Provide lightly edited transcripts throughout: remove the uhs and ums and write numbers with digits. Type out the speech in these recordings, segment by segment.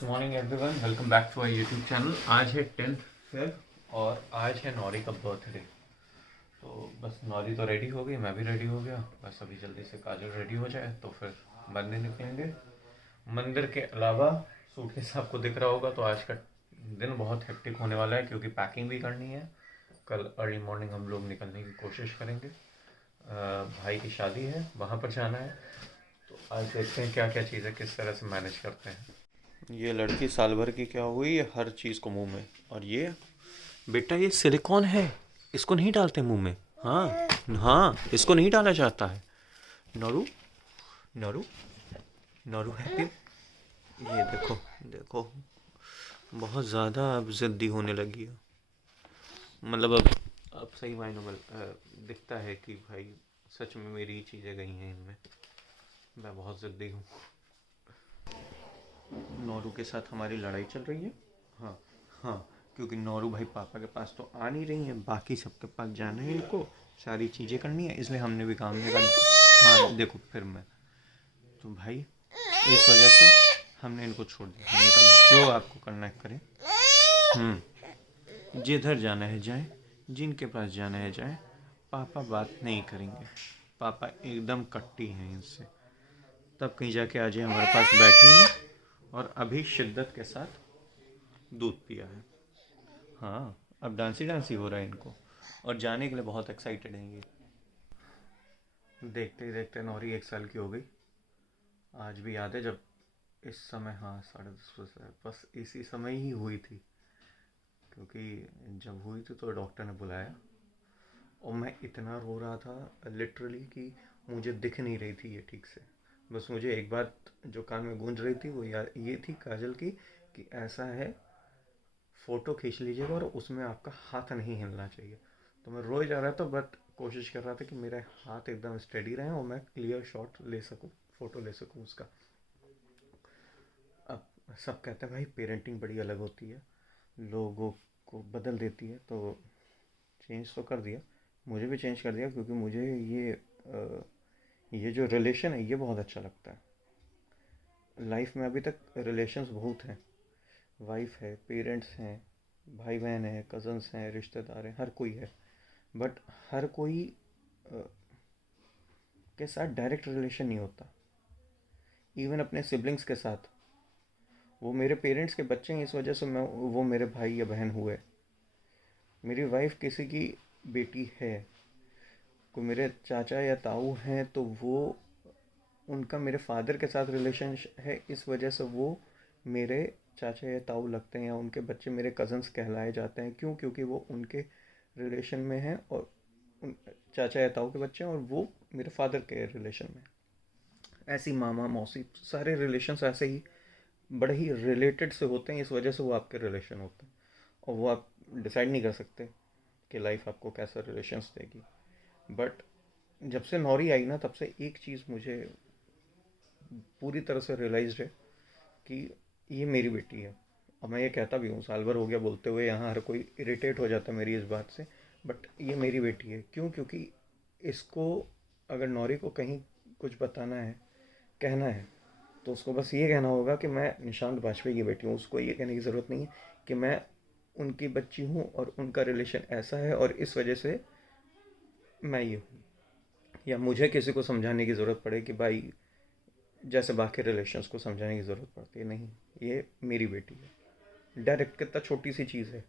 Good morning everyone, welcome back to our YouTube channel. आज है 10 Feb और आज है नौरी का बर्थडे। तो बस नौरी तो रेडी हो गई, मैं भी रेडी हो गया। बस अभी जल्दी से काजल रेडी हो जाए तो फिर मंदिर निकलेंगे। मंदिर के अलावा सूटकेस आपको दिख रहा होगा, तो आज का दिन बहुत हेक्टिक होने वाला है क्योंकि पैकिंग भी करनी है। कल अर्ली मॉर्निंग हम लोग निकलने की कोशिश करेंगे। भाई की शादी है, वहाँ पर जाना है। तो आज देखते हैं क्या क्या चीज़ें किस तरह से मैनेज करते हैं। ये लड़की साल भर की क्या हुई, ये हर चीज़ को मुंह में। और ये बेटा, ये सिलिकॉन है, इसको नहीं डालते मुंह में। हाँ हाँ, इसको नहीं डाला जाता है। नरू नरू नरू हैप्पी। ये देखो देखो, बहुत ज़्यादा अब ज़िद्दी होने लगी है। मतलब अब सही मायनों में दिखता है कि भाई सच में मेरी ही चीज़ें गई हैं इनमें। मैं बहुत ज़िद्दी हूँ। नौरू के साथ हमारी लड़ाई चल रही है। हाँ हाँ, क्योंकि नौरू भाई पापा के पास तो आ नहीं रही है, बाकी सबके पास जाना है इनको, सारी चीज़ें करनी है, इसलिए हमने भी काम निकाल। हाँ देखो, फिर मैं तो भाई इस वजह से हमने इनको छोड़ दिया। हमने कहा जो आपको करना है करें। जिधर जाना है जाए, जिनके पास जाना है जाए, पापा बात नहीं करेंगे। पापा एकदम कट्टी हैं इनसे। तब कहीं जाके आज ये हमारे पास बैठी हैं और अभी शिद्दत के साथ दूध पिया है। हाँ, अब डांसी डांसी हो रहा है इनको, और जाने के लिए बहुत एक्साइटेड हैं ये। देखते ही देखते नौरी 1 साल की हो गई। आज भी याद है जब इस समय, हाँ 10:30 बजे, बस इसी समय ही हुई थी। क्योंकि जब हुई थी तो डॉक्टर ने बुलाया और मैं इतना रो रहा था लिटरली कि मुझे दिख नहीं रही थी ये ठीक से। बस मुझे एक बात जो कान में गूंज रही थी वो ये थी काजल की, कि ऐसा है, फ़ोटो खींच लीजिएगा और उसमें आपका हाथ नहीं हिलना चाहिए। तो मैं रोए जा रहा था, बट कोशिश कर रहा था कि मेरे हाथ एकदम स्टेडी रहें और मैं क्लियर शॉट ले सकूं, फ़ोटो ले सकूं उसका। अब सब कहते हैं भाई पेरेंटिंग बड़ी अलग होती है, लोगों को बदल देती है। तो चेंज तो कर दिया, मुझे भी चेंज कर दिया, क्योंकि मुझे ये जो रिलेशन है ये बहुत अच्छा लगता है। लाइफ में अभी तक रिलेशंस बहुत हैं, वाइफ है, पेरेंट्स हैं, भाई बहन है, कज़न्स हैं, रिश्तेदार हैं, हर कोई है। बट हर कोई अ, के साथ डायरेक्ट रिलेशन नहीं होता। इवन अपने सिबलिंग्स के साथ, वो मेरे पेरेंट्स के बच्चे हैं, इस वजह से मैं वो मेरे भाई या बहन हुए। मेरी वाइफ किसी की बेटी है, कोई मेरे चाचा या ताऊ हैं, तो वो उनका मेरे फादर के साथ रिलेशन है, इस वजह से वो मेरे चाचा या ताऊ लगते हैं, या उनके बच्चे मेरे कज़न्स कहलाए जाते हैं। क्यों? क्योंकि वो उनके रिलेशन में हैं, और उन चाचा या ताऊ के बच्चे हैं और वो मेरे फादर के रिलेशन में। ऐसी मामा मौसी सारे रिलेशंस ऐसे ही बड़े ही रिलेटेड से होते हैं, इस वजह से वो आपके रिलेशन होते हैं। और वो आप डिसाइड नहीं कर सकते कि लाइफ आपको कैसा रिलेशंस देगी। बट जब से नौरी आई ना, तब से एक चीज़ मुझे पूरी तरह से रियलाइज है कि ये मेरी बेटी है। और मैं ये कहता भी हूँ, साल भर हो गया बोलते हुए, यहाँ हर कोई इरिटेट हो जाता है मेरी इस बात से, बट ये मेरी बेटी है। क्यों? क्योंकि इसको, अगर नौरी को कहीं कुछ बताना है, कहना है, तो उसको बस ये कहना होगा कि मैं निशांत बाजपेयी की बेटी हूँ। उसको ये कहने की ज़रूरत नहीं है कि मैं उनकी बच्ची हूँ और उनका रिलेशन ऐसा है और इस वजह से मैं ये हूँ। या मुझे किसी को समझाने की ज़रूरत पड़े कि भाई, जैसे बाकी रिलेशंस को समझाने की ज़रूरत पड़ती है, नहीं, ये मेरी बेटी है। डायरेक्ट कितना छोटी सी चीज़ है।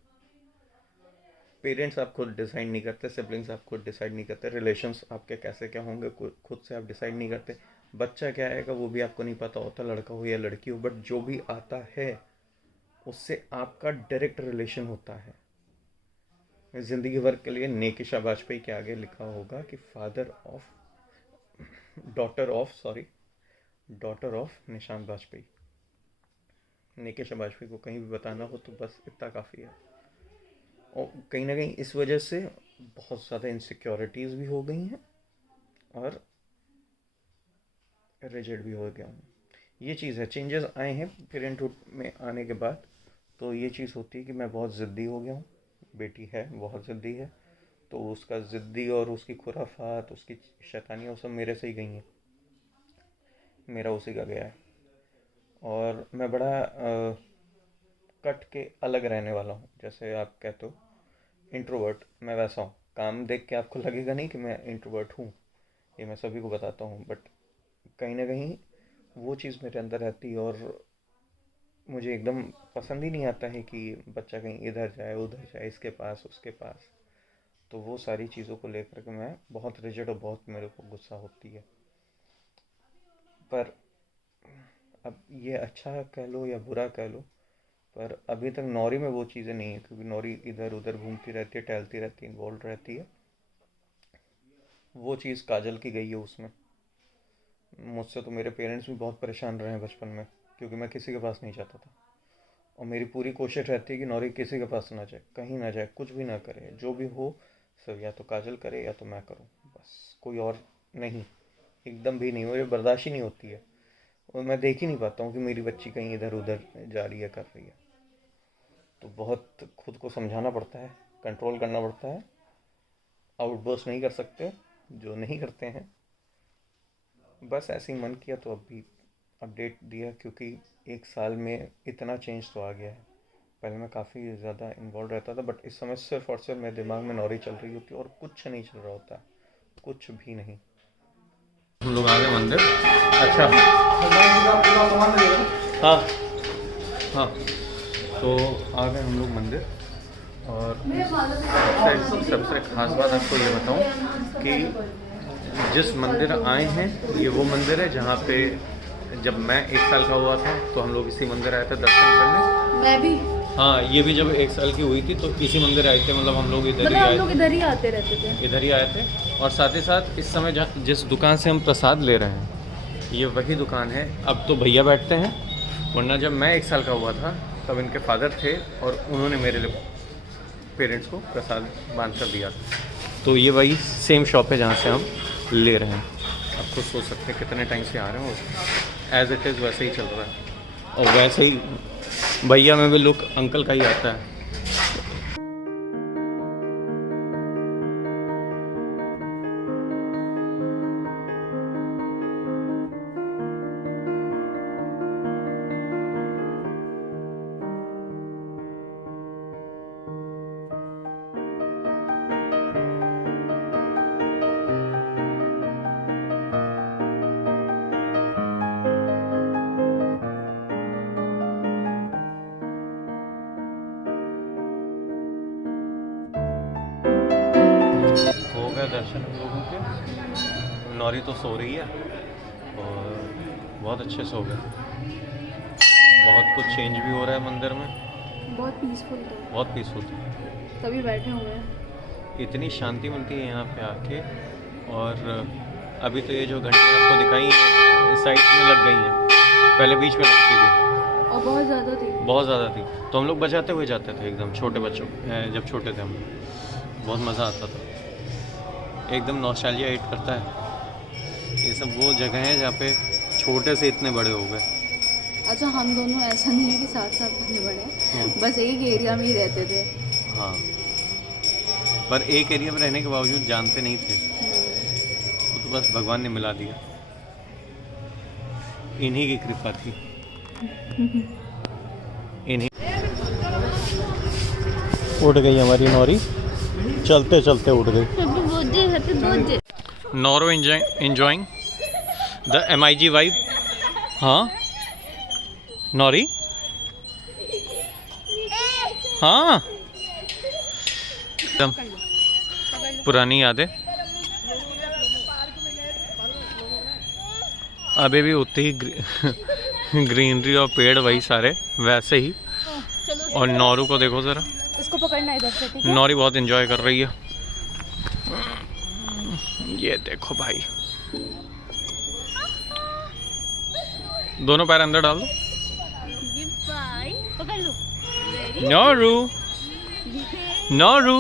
पेरेंट्स आप खुद डिसाइड नहीं करते, सिबलिंग्स आप खुद डिसाइड नहीं करते, रिलेशंस आपके कैसे क्या होंगे खुद से आप डिसाइड नहीं करते। बच्चा क्या आएगा वो भी आपको नहीं पता होता, लड़का हो या लड़की हो, बट जो भी आता है उससे आपका डायरेक्ट रिलेशन होता है। ज़िंदगी भर के लिए नेकिशा वाजपेयी के आगे लिखा होगा कि father of, daughter of, sorry, daughter of Nishant Vajpayee. Nikesh Vajpayee को कहीं भी बताना हो तो बस इतना काफ़ी है। और कहीं ना कहीं इस वजह से बहुत ज़्यादा इनसिक्योरिटीज़ भी हो गई हैं और रिजिड भी हो गया हूँ। ये चीज़ है, चेंजेस आए हैं पेरेंटहुड में आने के बाद। तो ये चीज़ होती है कि मैं बहुत ज़िद्दी हो गया हूँ। बेटी है, बहुत ज़िद्दी है, तो उसका ज़िद्दी और उसकी खुराफात, उसकी शैतानियाँ, वो सब मेरे से ही गई हैं, मेरा उसी का गया है। और मैं बड़ा कट के अलग रहने वाला हूँ, जैसे आप कहते हो इंट्रोवर्ट, मैं वैसा हूँ। काम देख के आपको लगेगा नहीं कि मैं इंट्रोवर्ट हूँ, ये मैं सभी को बताता हूँ, बट कहीं ना कहीं वो चीज़ मेरे अंदर रहती है। और मुझे एकदम पसंद ही नहीं आता है कि बच्चा कहीं इधर जाए उधर जाए, इसके पास उसके पास। तो वो सारी चीज़ों को लेकर के मैं बहुत रिजिड और बहुत मेरे को गुस्सा होती है। पर अब ये अच्छा कह लो या बुरा कह लो, पर अभी तक नौरी में वो चीज़ें नहीं है, क्योंकि नौरी इधर उधर घूमती रहती है, टहलती रहती है, इन्वॉल्व रहती है। वो चीज़ काजल की गई है उसमें। मुझसे तो मेरे पेरेंट्स भी बहुत परेशान रहे हैं बचपन में, क्योंकि मैं किसी के पास नहीं जाता था। और मेरी पूरी कोशिश रहती है कि नौरी किसी के पास ना जाए, कहीं ना जाए, कुछ भी ना करे, जो भी हो सब या तो काजल करे या तो मैं करूँ, बस कोई और नहीं। एकदम भी नहीं, मुझे बर्दाश्त ही नहीं होती है। और मैं देख ही नहीं पाता हूँ कि मेरी बच्ची कहीं इधर उधर जा रही है, कर रही है। तो बहुत खुद को समझाना पड़ता है, कंट्रोल करना पड़ता है। आउटबर्स्ट नहीं कर सकते, जो नहीं करते हैं। बस ऐसे ही मन किया तो अभी अपडेट दिया, क्योंकि एक साल में इतना चेंज तो आ गया है। पहले मैं काफ़ी ज़्यादा इन्वॉल्व रहता था, बट इस समय सिर्फ और सिर्फ मेरे दिमाग में नौरी चल रही होती है, और कुछ नहीं चल रहा होता, कुछ भी नहीं। हम लोग आ गए मंदिर। अच्छा, हाँ हाँ, तो आ गए हम लोग मंदिर। और सबसे खास बात आपको ये बताऊं कि जिस मंदिर आए हैं ये वो मंदिर है जहाँ पे जब मैं 1 साल का हुआ था तो हम लोग इसी मंदिर आए थे दर्शन करने। मैं भी। हाँ, ये भी जब 1 साल की हुई थी तो इसी मंदिर आए थे, मतलब हम लोग इधर ही हम आए लोग थे, इधर ही आते रहते थे। इधर ही आए थे। और साथ ही साथ इस समय जिस दुकान से हम प्रसाद ले रहे हैं ये वही दुकान है। अब तो भैया बैठते हैं, वरना जब मैं 1 साल का हुआ था तब इनके फादर थे और उन्होंने मेरे लिए पेरेंट्स को प्रसाद बांध कर दिया था। तो ये वही सेम शॉप है जहाँ से हम ले रहे हैं। आप खुद सोच सकते हैं कितने टाइम से आ रहे हैं, और एज़ इट इज़ वैसे ही चल रहा है। और वैसे ही भैया में भी लुक अंकल का ही आता है। हो गया दर्शन हम लोगों के। नौरी तो सो रही है और बहुत अच्छे से हो गया। बहुत कुछ चेंज भी हो रहा है मंदिर में, बहुत पीसफुल था, बहुत पीसफुल था। तभी बैठे हुए हैं। इतनी शांति मिलती है यहाँ पे आके। और अभी तो ये जो घंटियाँ आपको दिखाई इस साइड में लग गई हैं, पहले बीच में लगती थी और बहुत ज़्यादा थी, बहुत ज़्यादा थी। तो हम लोग बजाते हुए जाते थे एकदम छोटे बच्चों, जब छोटे थे हम लोग, बहुत मज़ा आता था। एकदम नॉस्टैल्जिया हिट करता है। ये सब वो जगह हैं जहाँ पे छोटे से इतने बड़े हो गए। अच्छा हम दोनों ऐसा नहीं है कि साथ साथ पले बड़े हैं, बस एक एरिया में ही रहते थे। हाँ, पर एक एरिया में रहने के बावजूद जानते नहीं थे, वो तो बस भगवान ने मिला दिया, इन्हीं की कृपा थी। इन्हीं उठ गई हमारी नौरी, चलते चलते उठ गई। नौरो enjoying the MIG vibe। हाँ नौरी, हाँ एकदम पुरानी यादें अभी भी उतनी ही ग्रीनरी और पेड़ वही सारे वैसे ही। और नौरू को देखो ज़रा, इसको पकड़ना इधर से, ठीक है? नौरी बहुत एंजॉय कर रही है। ये देखो भाई, दोनों पैर अंदर डाल दो। पकड़ लो। नौरू, नौरू,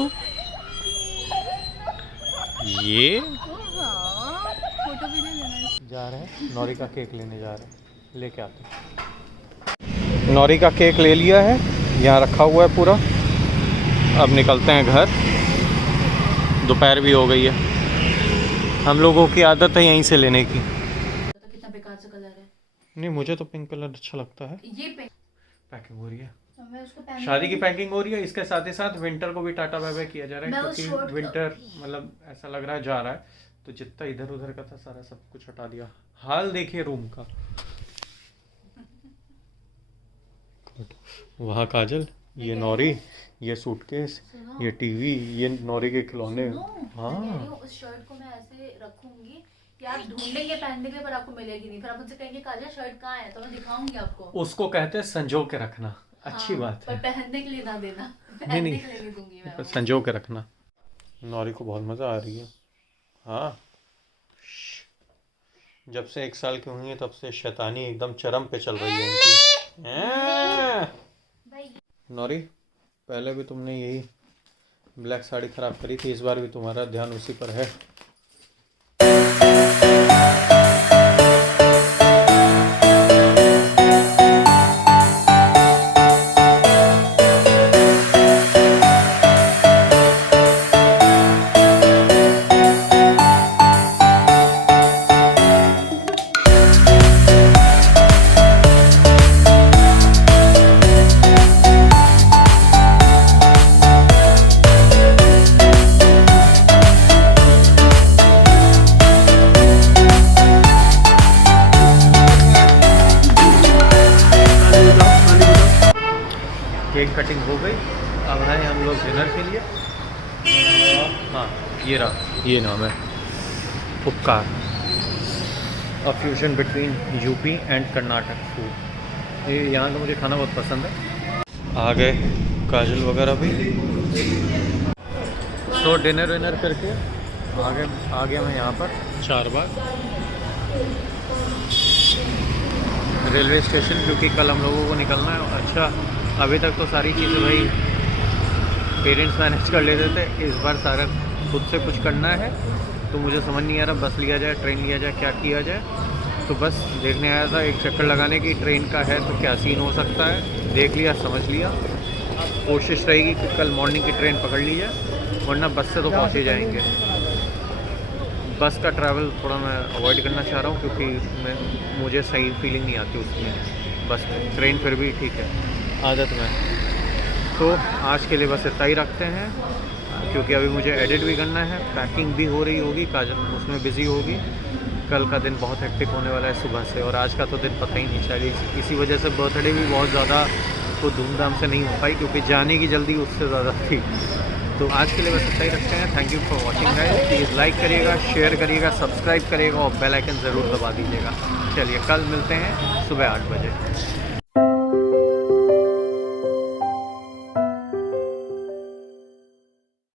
ये फोटो भी नहीं लेना। जा रहे हैं नौरी का केक लेने जा रहे हैं, लेके आते हैं। नौरी का केक ले लिया है, यहाँ रखा हुआ है पूरा। अब निकलते हैं घर, दोपहर भी हो गई है। हम लोगों की आदत है यहीं से लेने की। कितना बेकार सा कलर है। नहीं मुझे तो पिंक कलर अच्छा लगता है। ये पिंक पैकिंग हो रही है, तो मैं उसको पहन शादी की पैकिंग हो रही है, इसके साथ ही साथ विंटर को भी टाटा बाय बाय किया जा रहा है, मैं उस क्योंकि शर्ट को- विंटर मतलब ऐसा लग रहा है जा रहा है, तो जितना इधर उधर का था सारा सब कुछ हटा दिया। हाल देखिए रूम का। वहाँ काजल, ये नौरी, ये सूटकेस, सुनो। ये टीवी, ये नौरी के खिलौने। सुनो, मैं कह रही हूँ, उस शर्ट को मैं ऐसे रखूंगी कि आप ढूंढेंगे पहनने के लिए पर आपको मिलेगी नहीं, फिर आप मुझसे कहेंगे काजल शर्ट कहाँ है, तो मैं दिखाऊंगी आपको। उसको कहते हैं संजो के रखना, अच्छी हाँ, बात पर है। पहनने के लिए ना देना, नहीं पहनने के लिए नहीं दूंगी मैं वो। संजो के रखना। नौरी को बहुत मज़ा आ रही है। हाँ, जब से 1 साल की हुई है तब से शैतानी एकदम चरम पे चल रही है इनकी। नौरी, पहले भी तुमने यही ब्लैक साड़ी खराब करी थी, इस बार भी तुम्हारा ध्यान उसी पर है। केक कटिंग हो गई, अब हैं हम लोग डिनर के लिए। हाँ, ये रहा, ये नाम है उपकार, a fusion between UP and Karnataka food. ये यहाँ का मुझे खाना बहुत पसंद है। आ गए काजल वगैरह भी, तो डिनर विनर करके आ गया मैं यहाँ पर चारबाग रेलवे स्टेशन, क्योंकि कल हम लोगों को निकलना है। अच्छा, अभी तक तो सारी चीज़ें भाई पेरेंट्स मैनेज कर लेते थे, इस बार सारा खुद से कुछ करना है, तो मुझे समझ नहीं आ रहा बस लिया जाए, ट्रेन लिया जाए, क्या किया जाए। तो बस देखने आया था, एक चक्कर लगाने की, ट्रेन का है तो क्या सीन हो सकता है, देख लिया, समझ लिया। कोशिश रहेगी कि कल मॉर्निंग की ट्रेन पकड़ ली जाए, वरना बस से तो पहुँच ही जाएंगे। बस का ट्रैवल थोड़ा मैं अवॉइड करना चाह रहा हूँ, क्योंकि मुझे सही फीलिंग नहीं आती उसमें बस में। ट्रेन फिर भी ठीक है, आदत में। तो आज के लिए बस इतना ही रखते हैं, क्योंकि अभी मुझे एडिट भी करना है, पैकिंग भी हो रही होगी, काजल उसमें बिज़ी होगी। कल का दिन बहुत हेक्टिक होने वाला है सुबह से, और आज का तो दिन पता ही नहीं चला। इसी वजह से बर्थडे भी बहुत ज़्यादा तो धूमधाम से नहीं हो पाई, क्योंकि जाने की जल्दी उससे ज़्यादा थी। तो आज के लिए बस इतना ही रखते हैं। Thank you for watching guys, please like करिएगा, शेयर करिएगा, सब्सक्राइब करिएगा और बेल आइकन ज़रूर दबा दीजिएगा। चलिए कल मिलते हैं सुबह 8 बजे।